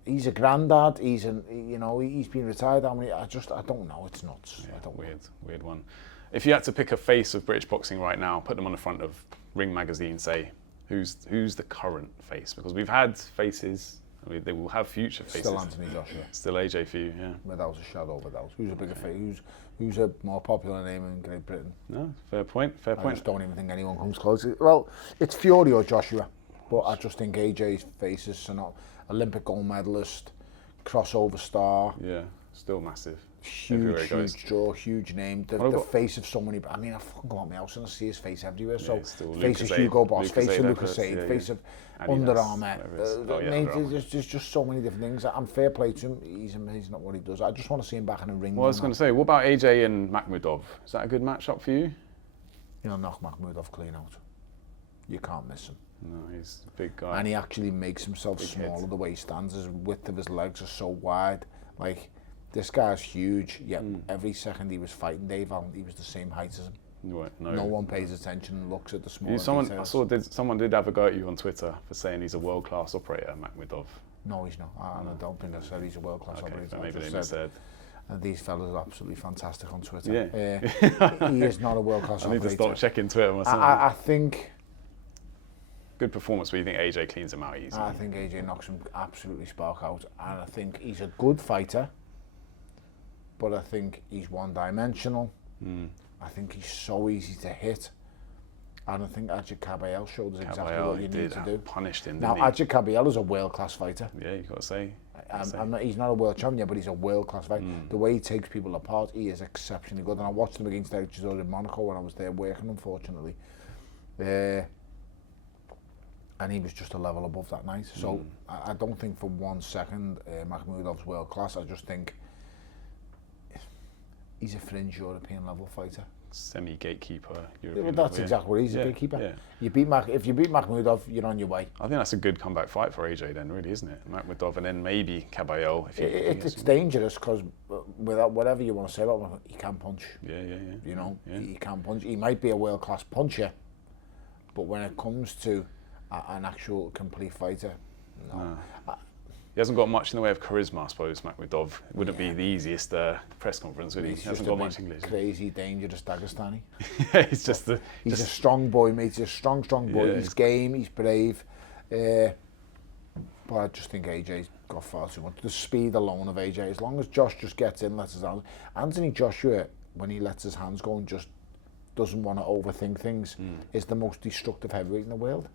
He's a granddad. He's been retired. I mean, I don't know. It's nuts. Yeah, weird one. If you had to pick a face of British boxing right now, put them on the front of Ring magazine, say who's the current face? Because we've had faces. I mean, they will have future faces. Still Anthony Joshua. Still AJ for you, yeah. Without a shadow of a doubt. Who's a bigger face? Who's a more popular name in Great Britain? No, fair point. I just don't even think anyone comes close. Well, it's Fury or Joshua, but I just think AJ's faces are not Olympic gold medalist, crossover star. Yeah, still massive. Huge draw, huge name. The face of so many. I mean, I fucking go out my house and I see his face everywhere. So, face of Hugo Boss, face of Lucas Aid, face of Under Armour. There's just so many different things. I'm fair play to him. He's not what he does. I just want to see him back in the ring. Well, I was going to say, what about AJ and Makhmudov? Is that a good match-up for you? You'll knock Makhmudov clean out. You can't miss him. No, he's a big guy. And he actually makes himself smaller the way he stands. His width of his legs are so wide. Like, this guy's huge, yet every second he was fighting Dave Allen, he was the same height as him. Right, no one pays attention and looks at the small details. I saw someone did have a go at you on Twitter for saying he's a world-class operator, Makhmudov. No, he's not. I don't think I said he's a world-class operator. Maybe they said. These fellas are absolutely fantastic on Twitter. Yeah. He is not a world-class operator. I need to start checking Twitter myself. I think... Good performance, but you think AJ cleans him out easy? I think AJ knocks him absolutely spark out, and I think he's a good fighter, but I think he's one-dimensional. I think he's so easy to hit. And I think Ajit Caballel showed us exactly what you need to do. Punished him, now, Ajit Caballel is a world-class fighter. Yeah, you've got to say. He's not a world champion, but he's a world-class fighter. The way he takes people apart, he is exceptionally good. And I watched him against Derek Chisora in Monaco when I was there working, unfortunately. And he was just a level above that night. So I don't think for 1 second Makhmudov's world class. I just think he's a fringe European level fighter. Semi-gatekeeper European. Yeah, well, that's exactly what he's, a gatekeeper. Yeah. If you beat Makhmudov, you're on your way. I think that's a good comeback fight for AJ then, really, isn't it? Makhmudov and then maybe Caballel. It's dangerous because without whatever you want to say about him, he can punch. Yeah. You know, he can punch. He might be a world class puncher, but when it comes to an actual complete fighter, no. He hasn't got much in the way of charisma, I suppose, Makhmudov. It wouldn't be the easiest press conference, would he? He hasn't got much English. Crazy, dangerous Dagestani. He's a strong boy, mate. He's a strong boy. Yeah, he's game, he's brave. But I just think AJ's got far too much. The speed alone of AJ, as long as Josh just gets in, lets his hands... Anthony Joshua, when he lets his hands go and just doesn't want to overthink things, is the most destructive heavyweight in the world.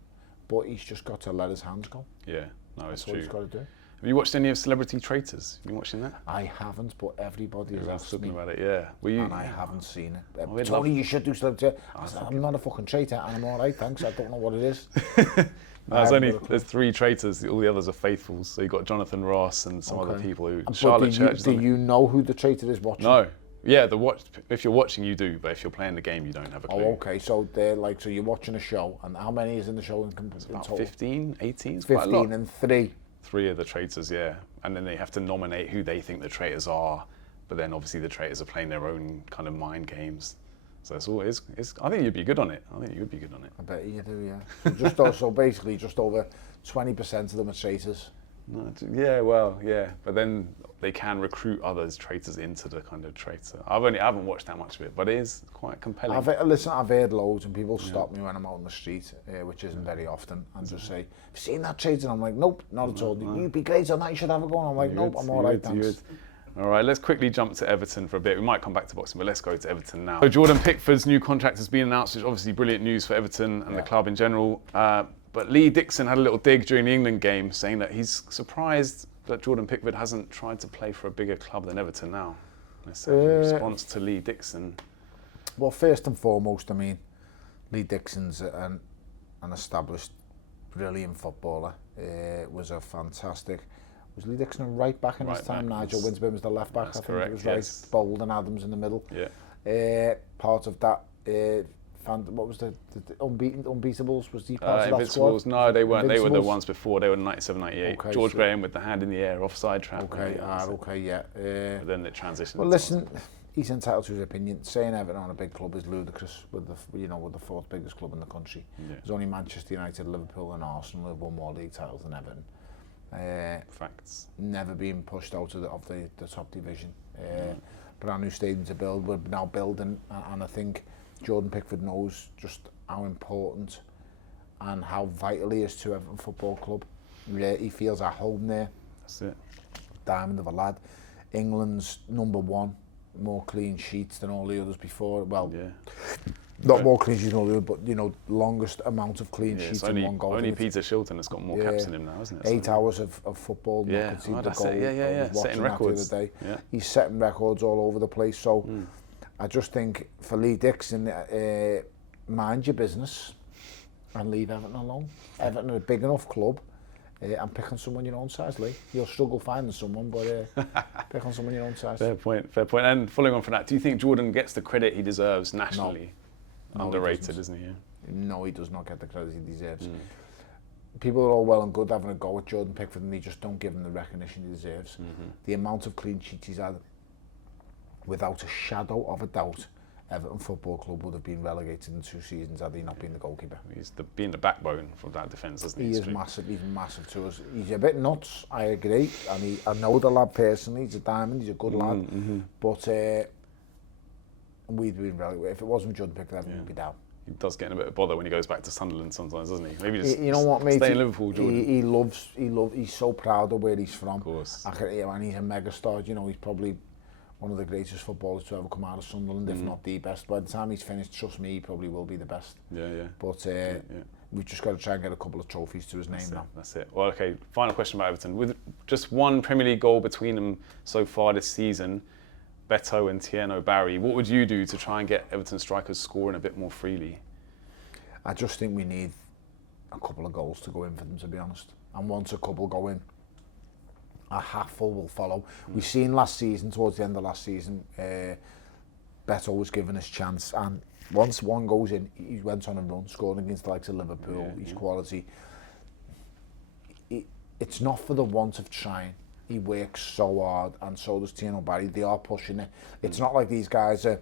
But he's just got to let his hands go. Yeah, no, it's true. That's what he's got to do. Have you watched any of Celebrity Traitors? Have you been watching that? I haven't, but everybody has asked me about it. Yeah, and I haven't seen it. Tony, you should do Celebrity. I'm not a fucking traitor, and I'm all right, thanks. I don't know what it is. There's 3 traitors. All the others are faithfuls. So you got Jonathan Ross and some other people who. Charlotte Church. Do you know who the traitor is watching? No. Yeah, if you're watching, you do, but if you're playing the game, you don't have a clue. Oh, okay. So they're so you're watching a show, and how many is in the show in total? 15, 18. 15 and 3. 3 are the traitors, yeah, and then they have to nominate who they think the traitors are, but then obviously the traitors are playing their own kind of mind games. So it's all. I think you'd be good on it. I think you'd be good on it. I bet you do, yeah. So just also basically just over 20% of them are traitors. No, yeah, well, yeah, but then they can recruit others traitors into the kind of traitor. I haven't watched that much of it, but it is quite compelling. I've heard loads, and people stop me when I'm out on the street, which isn't very often, and just say, "Have you seen that traitor?" I'm like, "Nope, not at all." "You'd be great on that. You should have a go." I'm like, "Nope, I'm all right, thanks." All right, let's quickly jump to Everton for a bit. We might come back to boxing, but let's go to Everton now. So Jordan Pickford's new contract has been announced, which is obviously brilliant news for Everton and the club in general. But Lee Dixon had a little dig during the England game, saying that he's surprised that Jordan Pickford hasn't tried to play for a bigger club than Everton now. Let's have a response to Lee Dixon. Well, first and foremost, I mean, Lee Dixon's an established, brilliant footballer. Was a fantastic... Was Lee Dixon a right back in his time? Nigel Winsburn was the left back. That's I think correct, it was yes. right. Bold and Adams in the middle. Yeah. Part of that... what was the Unbeatables? Was he part of that squad? No, they weren't. They were the ones before. They were 97, 98. Okay, George Graham with the hand in the air, offside trap. Okay, yeah. But then it transitioned. Well, listen, he's entitled to his opinion. Saying Everton on a big club is ludicrous with the fourth biggest club in the country. Yeah. There's only Manchester United, Liverpool, and Arsenal have won more league titles than Everton. Facts. Never been pushed out of the top division. Brand new stadium to build. We're now building, and I think Jordan Pickford knows just how important and how vital he is to Everton Football Club. He feels at home there. That's it. Diamond of a lad. England's #1, more clean sheets than all the others before. Well, not more clean sheets than all the others, but longest amount of clean sheets in one goal. Only Peter Shilton has got more caps than him now, isn't it? 8 hours of football. Yeah, that's it. Setting records. The other day. Yeah. He's setting records all over the place. So I just think for Lee Dixon, mind your business and leave Everton alone. Everton are a big enough club. And pick on someone your own size, Lee. You'll struggle finding someone, but pick on someone your own size. Fair point. And following on from that, do you think Jordan gets the credit he deserves nationally? No. Underrated, isn't he? Yeah. No, he does not get the credit he deserves. People are all well and good having a go at Jordan Pickford, and they just don't give him the recognition he deserves. The amount of clean sheets he's had, without a shadow of a doubt, Everton Football Club would have been relegated in 2 seasons had he not been the goalkeeper. He's being the backbone for that defence, isn't he? He is massive, he's massive to us. He's a bit nuts, I agree, and I know the lad personally, he's a diamond, he's a good lad, but we'd been relegated. If it wasn't Jordan Pickford, Everton would be down. He does get in a bit of bother when he goes back to Sunderland sometimes, doesn't he? Maybe just you know what, mate, stay in Liverpool, Jordan. He's so proud of where he's from. Of course. And he's a megastar, he's probably one of the greatest footballers to ever come out of Sunderland, if not the best. By the time he's finished, trust me, he probably will be the best. Yeah. But we've just got to try and get a couple of trophies to his name now. That's it. Well, okay, final question about Everton. With just one Premier League goal between them so far this season, Beto and Tieno Barry, what would you do to try and get Everton strikers scoring a bit more freely? I just think we need a couple of goals to go in for them, to be honest. And once a couple go in, a handful will follow. We've seen last season, towards the end of last season, Beto was given his chance, and once one goes in, he went on a run, scored against the likes of Liverpool, his quality. It's not for the want of trying. He works so hard, and so does Tieno Barry. They are pushing it. It's not like these guys are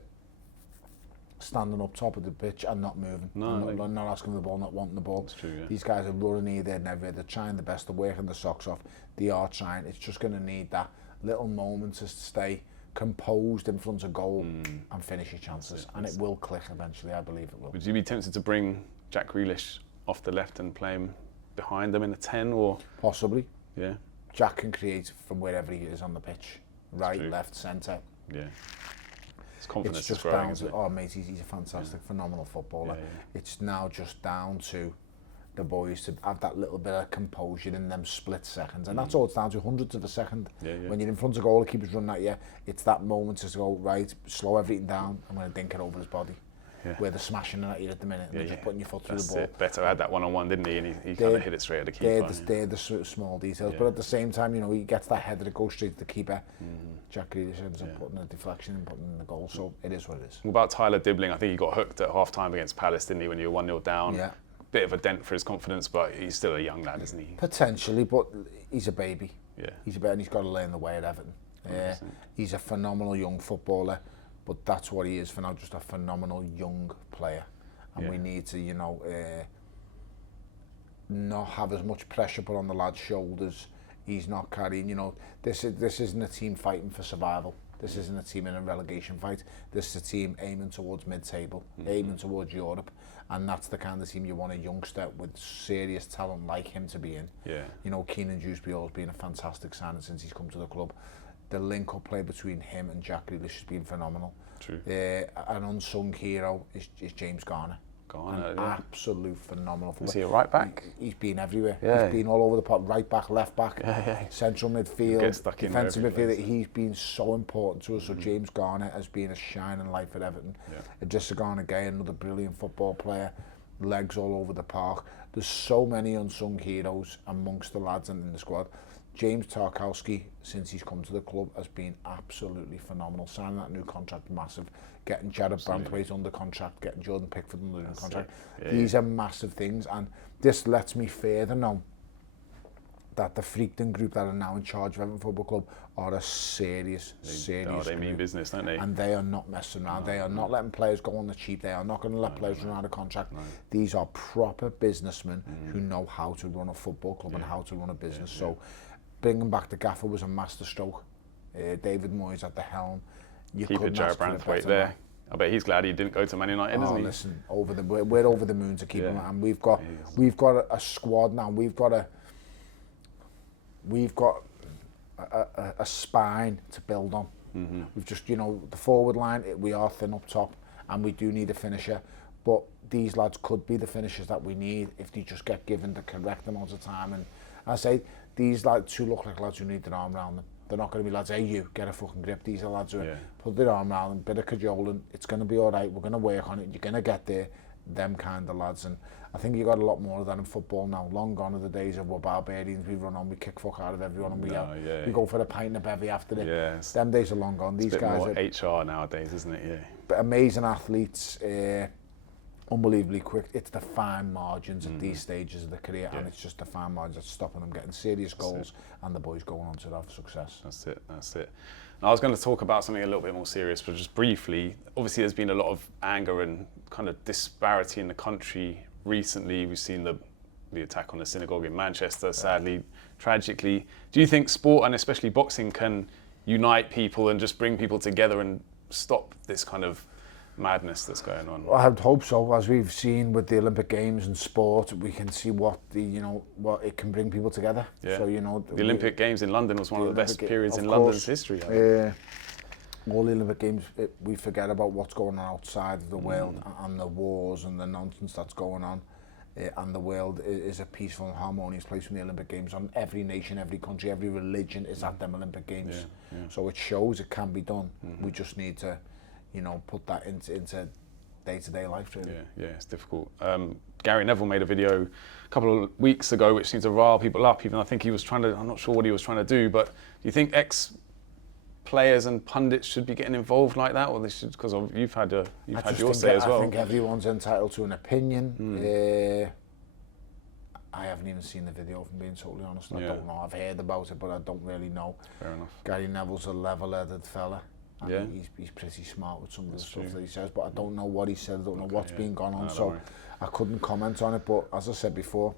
standing up top of the pitch and not moving. Not asking for the ball, not wanting the ball. That's true, yeah. These guys are running here, there, and everywhere. They're trying the best. They're working their socks off. They are trying. It's just going to need that little moment to stay composed in front of goal and finish your chances. And it will click eventually. I believe it will. Would you be tempted to bring Jack Grealish off the left and play him behind them in a 10 or? Possibly. Yeah. Jack can create from wherever he is on the pitch. Right, left, centre. Yeah. His confidence it's just is growing, down isn't to, it? oh mate, he's a fantastic, phenomenal footballer. It's now just down to the boys to have that little bit of composure in them split seconds, and that's all it's down to, hundredths of a second. When you're in front of goal, the keeper's running at you, it's that moment to go, right, slow everything down, I'm going to dink it over his body. Where they're smashing it at you at the minute, and just putting your foot through the ball. Beto had that one-on-one, didn't he? And he kind of hit it straight at the keeper. They're the small details, but at the same time, he gets that header that goes straight to the keeper. Jack Grealish ends up putting a deflection and putting in the goal, so it is what it is. What about Tyler Dibbling? I think he got hooked at half-time against Palace, didn't he, when you were 1-0 down? Yeah. Bit of a dent for his confidence, but he's still a young lad, isn't he? Potentially, but he's a baby. Yeah. He's a baby, and he's got to learn the way at Everton. He's a phenomenal young footballer. but that's what he is for now, just a phenomenal young player. And we need to, you know, not have as much pressure put on the lad's shoulders. He's not carrying, you know, this isn't a team fighting for survival. This isn't a team in a relegation fight. This is a team aiming towards mid-table, aiming towards Europe, and that's the kind of team you want a youngster with serious talent like him to be in. Yeah. You know, Keenan Dewsbury's been a fantastic signing since he's come to the club. The link-up play between him and Jack Grealish has been phenomenal. True. An unsung hero is James Garner. An absolute phenomenal footballer. Is he a right back? He's been everywhere. Yeah. He's been all over the pot, right back, left back, central midfield, defensive midfield. He's been so important to us. So James Garner has been a shining light for Everton. Idrissa Gana Gueye, another brilliant football player, legs all over the park. There's so many unsung heroes amongst the lads in the squad. James Tarkowski, since he's come to the club, has been absolutely phenomenal. Signing that new contract, massive. Getting Jared Brantwaite under contract, getting Jordan Pickford under new contract. These are massive things, and this lets me further know that the Freakton group that are now in charge of Everton Football Club are a serious they mean business, don't they? And they are not messing around. They are not letting players go on the cheap. They are not going to let players run out of contract. These are proper businessmen who know how to run a football club and how to run a business. So bringing back the gaffer was a masterstroke. David Moyes at the helm. Keep it Jared Brantwaite there. I bet he's glad he didn't go to Man United, isn't he? Listen, we're over the moon to keep him, and we've got a squad now. We've got a spine to build on. We've just, you know, the forward line, we are thin up top, and we do need a finisher. But these lads could be the finishers that we need if they just get given the correct amount of time. And I say these lads who look like lads who need their arm around them. They're not going to be lads, hey, you get a fucking grip. These are lads who put their arm around them, bit of cajoling. It's going to be all right. We're going to work on it. You're going to get there. Them kind of lads. And I think you got a lot more of that in football now. Long gone are the days of we're barbarians. We run on, we kick fuck out of everyone, and we go for a pint of bevy after it. Yes. Them days are long gone. These guys are HR nowadays, isn't it? Yeah. But amazing athletes. Unbelievably quick. It's the fine margins at these stages of the career, and it's just the fine margins that's stopping them getting serious goals and the boys going on to have success. That's it. Now, I was going to talk about something a little bit more serious, but just briefly, obviously there's been a lot of anger and kind of disparity in the country recently. We've seen the attack on the synagogue in Manchester, sadly, tragically. Do you think sport, and especially boxing, can unite people and just bring people together and stop this kind of madness that's going on? Well, I would hope so. As we've seen with the Olympic Games and sport, we can see what it can bring people together. Yeah. So, you know, the Olympic Games in London was one of the best periods in London's history. All the Olympic Games, we forget about what's going on outside of the world and the wars and the nonsense that's going on. And the world is a peaceful and harmonious place from the Olympic Games. On every nation, every country, every religion is at them Olympic Games. So it shows it can be done. We just need to, you know, put that into day-to-day life, really. Yeah, it's difficult. Gary Neville made a video a couple of weeks ago which seemed to rile people up, even I think he was trying to, I'm not sure what he was trying to do, but do you think ex-players and pundits should be getting involved like that, or they should, because you've had your say as well? I think everyone's entitled to an opinion. I haven't even seen the video, if I'm being totally honest. I don't know. I've heard about it, but I don't really know. Fair enough. Gary Neville's a level-headed fella. Yeah. He's pretty smart with some of the stuff that he says, but I don't know what he said, I don't know what's been going on, so I couldn't comment on it. But as I said before,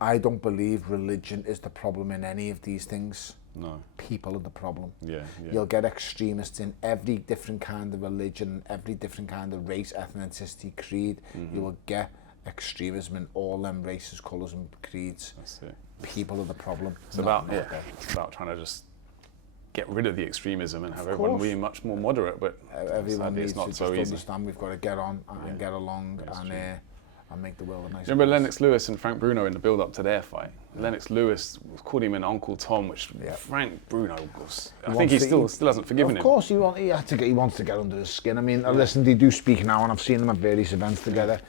I don't believe religion is the problem in any of these things. No. People are the problem. Yeah. You'll get extremists in every different kind of religion, every different kind of race, ethnicity, creed. You will get extremism in all them races, colours and creeds. That's it. People are the problem. It's about trying to just get rid of the extremism and have everyone be much more moderate, but everyone needs not to so just easy. understand we've got to get on and get along and make the world a nice Remember place. Lennox Lewis and Frank Bruno in the build-up to their fight? Lennox Lewis called him an Uncle Tom, which Frank Bruno was. I think he still hasn't forgiven him. Of course, he wants to get under his skin. I mean, listen, they do speak now, and I've seen them at various events together.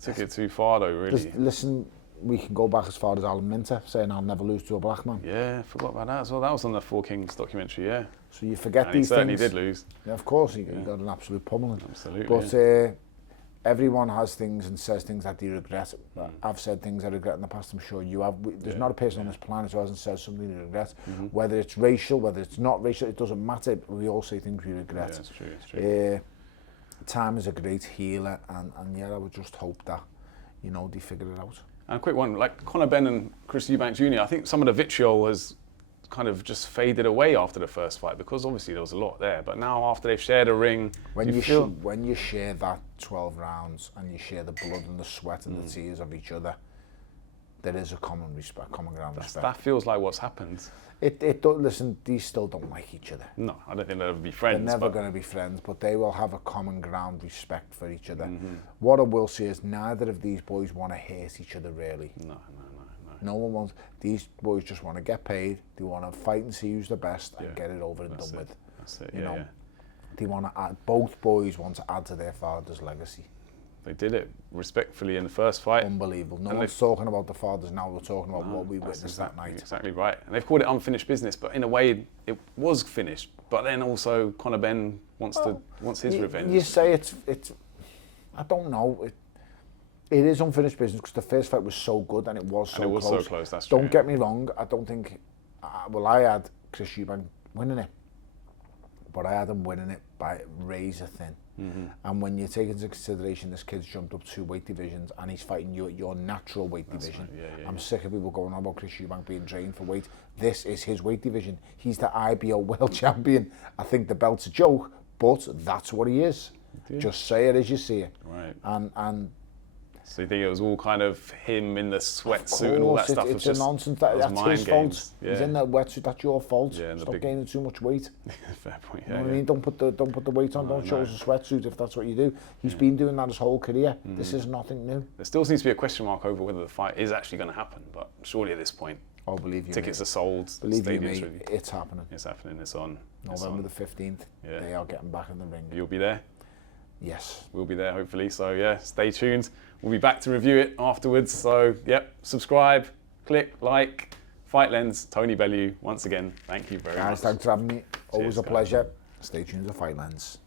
Took it too far, though, really. Listen, we can go back as far as Alan Minter saying I'll never lose to a black man. Yeah, forgot about that as well. That was on the Four Kings documentary, yeah. So you forget and these things. He certainly did lose. Yeah, of course, he got an absolute pummeling. Absolutely. But everyone has things and says things that they regret. I've said things I regret in the past, I'm sure you have. There's not a person on this planet who hasn't said something they regret. Whether it's racial, whether it's not racial, it doesn't matter. We all say things we regret. Yeah, it's true, it's true. Time is a great healer, and yeah, I would just hope that, you know, they figure it out. And a quick one, like Conor Benn and Chris Eubank Jr., I think some of the vitriol has kind of just faded away after the first fight, because obviously there was a lot there, but now after they've shared a ring, when you share that 12 rounds and you share the blood and the sweat and the tears of each other, there is a common respect, common ground respect. That feels like what's happened. It don't, listen, these still don't like each other. No, I don't think they'll ever be friends. They're never going to be friends, but they will have a common ground respect for each other. What I will say is neither of these boys want to hurt each other, really. No one wants. These boys just want to get paid. They want to fight and see who's the best and get it over and done with. That's it. You know, they want to add. Both boys want to add to their father's legacy. They did it respectfully in the first fight. Unbelievable. No one's talking about the fathers now. We're talking about what we witnessed that night. Exactly right. And they've called it unfinished business, but in a way it was finished. But then also Conor Benn wants his revenge. You say it's. I don't know. It is unfinished business because the first fight was so good and it was so close. So close, that's true. Don't get me wrong, I don't think... I had Chris Eubank winning it, but I had him winning it by razor thin. And when you take into consideration this kid's jumped up 2 weight divisions and he's fighting you at your natural weight division, I'm sick of people going on about Chris Eubank being trained for weight. This is his weight division. He's the IBO world champion. I think the belt's a joke, but that's what he is. Just say it as you see it. Right. And so you think it was all kind of him in the sweatsuit and all that stuff? It's just nonsense. That's his fault. Yeah. He's in that wetsuit. That's your fault. Yeah, Stop gaining too much weight. Fair point. You know what I mean? Don't put the weight on. Don't show us a sweatsuit if that's what you do. He's been doing that his whole career. This is nothing new. There still seems to be a question mark over whether the fight is actually going to happen, but surely at this point, oh, believe you, tickets are sold. Believe you me, it's happening. It's happening. It's on. November the 15th. Yeah. They are getting back in the ring. You'll be there. Yes. We'll be there, hopefully. So, yeah, stay tuned. We'll be back to review it afterwards. So, yep, subscribe, click, like. Fight Lens, Tony Bellew. Once again, thank you very much. Guys, thanks for having me. Always Cheers, a pleasure. Stay tuned to Fight Lens.